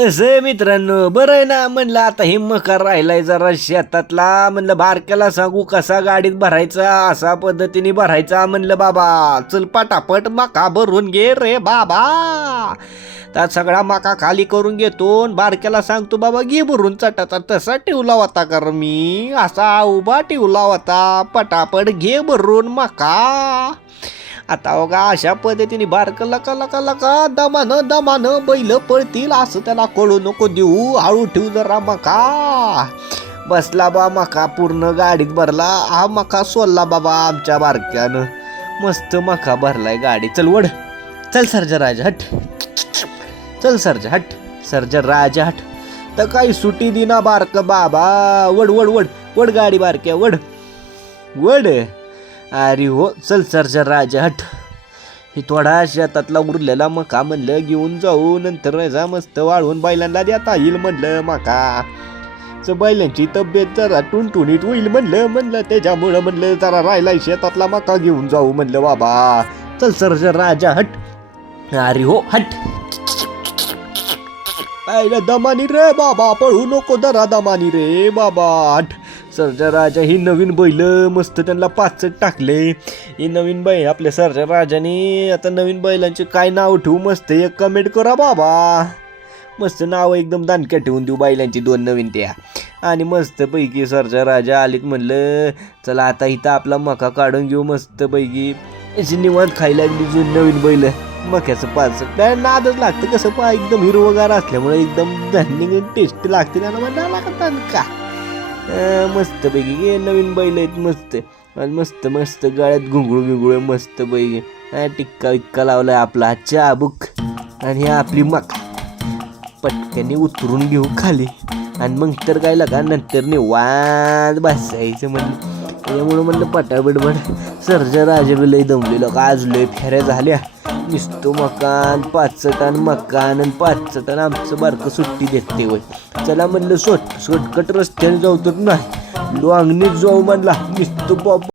कसं मित्रांनो बरं आहे ना म्हणलं आता हे मकार राहिलाय जरा शेतातला म्हणलं बारक्याला सांगू कसा गाडीत भरायचा असा पद्धतीने भरायचा म्हणलं बाबा चल पटापट मका भरून घे रे बाबा. तर सगळा मका खाली करून घेतो आणि बारक्याला सांगतो बाबा घे भरून चटाचा तसा ठेवला होता कर मी असा उभा ठेवला होता पटापट घे भरून मका. आता बघा अशा पद्धतीने बारक लका लका लका दमानं दमानं बैल पळतील असं त्याला कळू नको देऊ. हळू ठेवू जरा मका. बसला बा मका पूर्ण गाडीत भरला. हा मका सोलला बाबा आमच्या बारक्यानं. मस्त मका भरलाय गाडी. चल वड चल सरजा राजा हट. चल सरजा हट. सरजा राजा हट. तर काही सुटी दिना बारक बाबा. वड वड वड वड गाडी बारक्या वड वड अरे हो चल सरजा राजा हट हे थोडा शेतातला उरलेला मका म्हणलं घेऊन जाऊ नंतर जा मस्त वाळवून बैलांना देता येईल म्हणलं मका. च बैलांची तब्येत जरा टुणटुणीत होईल म्हणलं म्हणलं त्याच्यामुळं म्हणलं जरा राहिला शेतातला मका घेऊन जाऊ म्हणलं बाबा. चल सरजा राजा हट अरे हो हट. पाहिलं दमानी रे बाबा पळू नको दरा दमानी रे बाबा हट. सरजा राजा ही नवीन बैल मस्त त्यांना पाचट टाकले. ही नवीन बैल आपल्या सरजा राजाने आता नवीन बैलांचे काय नाव ठेवू मस्त एक कमेंट करा बाबा. मस्त नाव एकदम दानक्या ठेवून देऊ बैलांची दोन नवीन त्या. आणि मस्तपैकी सरजा राजा आलीत म्हणलं चला आता इथं आपला मका काढून घेऊ मस्तपैकी. अशी निवांत खायला लागली जुन नवीन बैल. मक्याचं पाच काय नादच लागतं कसं पा एकदम हिरवगार असल्यामुळे एकदम धान्य टेस्ट लागते ना म्हणा लागतात का? मस्तपैकी मस्त पैकी हे नवीन बैल आहेत मस्त. आणि मस्त मस्त गळ्यात घुंगळू बिंगुळ मस्त पैकी टिक्का विक्का लावलाय आपला चाबूक. आणि आपली मका. पटकने उतरून घेऊ खाली. आणि मग तर काय लगा नंतर निवांत बसायचं म्हणलं. त्यामुळं म्हणलं पटापटपट सरजा राजा बी लय दमलेलं. का आज लय फेऱ्या झाल्या. निसतो मकान पाचटान मकान आणि पाचटान आमचं बारकं सुट्टी देते वय चला म्हणलं सोट शॉर्टकट रस्त्याने जाऊ तर नाही. लॉंगनीच जाऊ म्हणला निसतो बाबा